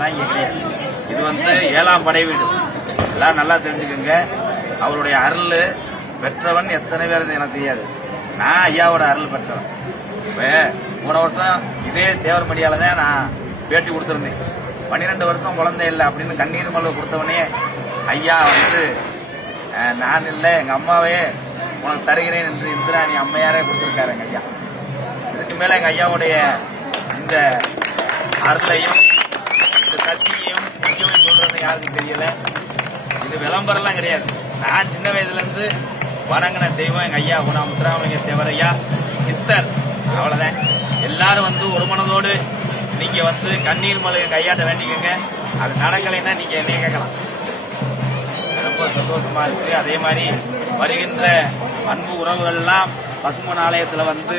அதெல்லாம் இங்கே கிடையாது இது வந்து ஏழாம் படை வீடு. எல்லாம் நல்லா தெரிஞ்சுக்கோங்க. அவருடைய அருள் பெற்றவன் எத்தனை பேர் எனக்கு தெரியாது. நான் ஐயாவோட அருள் பெற்றவன். இப்போ போன வருஷம் இதே தேவர்மடியால தான் நான் பேட்டி கொடுத்துருந்தேன். பன்னிரெண்டு வருஷம் குழந்தை இல்லை அப்படின்னு கண்ணீர் மல்வ கொடுத்தவனே ஐயா வந்து நான் இல்லை எங்கள் அம்மாவே உனக்கு தருகிறேன் என்று இந்திராணி அம்மையாரே கொடுத்துருக்காரு எங்கள் ஐயா. இதுக்கு மேலே எங்கள் ஐயாவுடைய இந்த அருளையும் யாருக்கும் தெரியல. இது விளம்பரம்லாம் கிடையாது. நான் சின்ன வயசுலேருந்து வணங்கின தெய்வம் எங்கள் ஐயா குணா முத்துராமலிங்க தேவரையா. சித்தர். அவ்வளோதான் எல்லாரும் வந்து ஒரு மனதோடு நீங்கள் வந்து கண்ணீர் மலை கையாட்ட வேண்டிக்கோங்க. அது நடக்கலைன்னா நீங்கள் என்னைய கேட்கலாம். ரொம்ப சந்தோஷமாக இருக்குது அதே மாதிரி வருகின்ற அன்பு உறவுகள்லாம் பசுமன் ஆலயத்தில் வந்து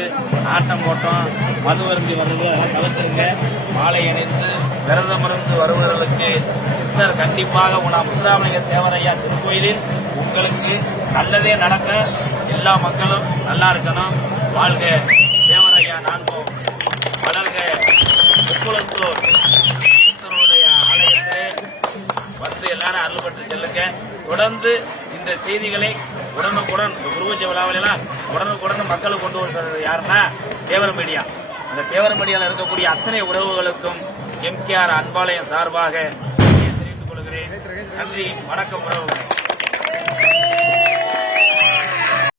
ஆட்டம் போட்டோம். மது வருந்தி வருது. அதெல்லாம் தவிர்த்துருங்க. மாலை அணிந்து விரதம் இருந்து வருபவர்களுக்கு சித்தர் கண்டிப்பாக உணா முத்துராமலிங்க தேவரையா திருக்கோயிலில் உங்களுக்கு நல்லதே நடக்க எல்லா மக்களும் நல்லா இருக்கணும். வாழ்க தேவரையா நான்கும் வளர்க. முக்குளத்தூர். சித்தருடைய ஆலயத்திலே வந்து எல்லாரும் அருள்பட்டு செல்லுங்க. தொடர்ந்து இந்த செய்திகளை உடனுக்குடன் இந்த குருபூஜை விழாவிலாம் உடனுக்குடன் மக்களுக்கு கொண்டு வருகிறது யாருன்னா தேவர மீடியா. அந்த தேவர மீடியாவில் இருக்கக்கூடிய அத்தனை உறவுகளுக்கும் எம்கேஆர் அன்பாலயம் சார்பாக கொள்கிறேன். நன்றி வணக்கம் உறவுகளை.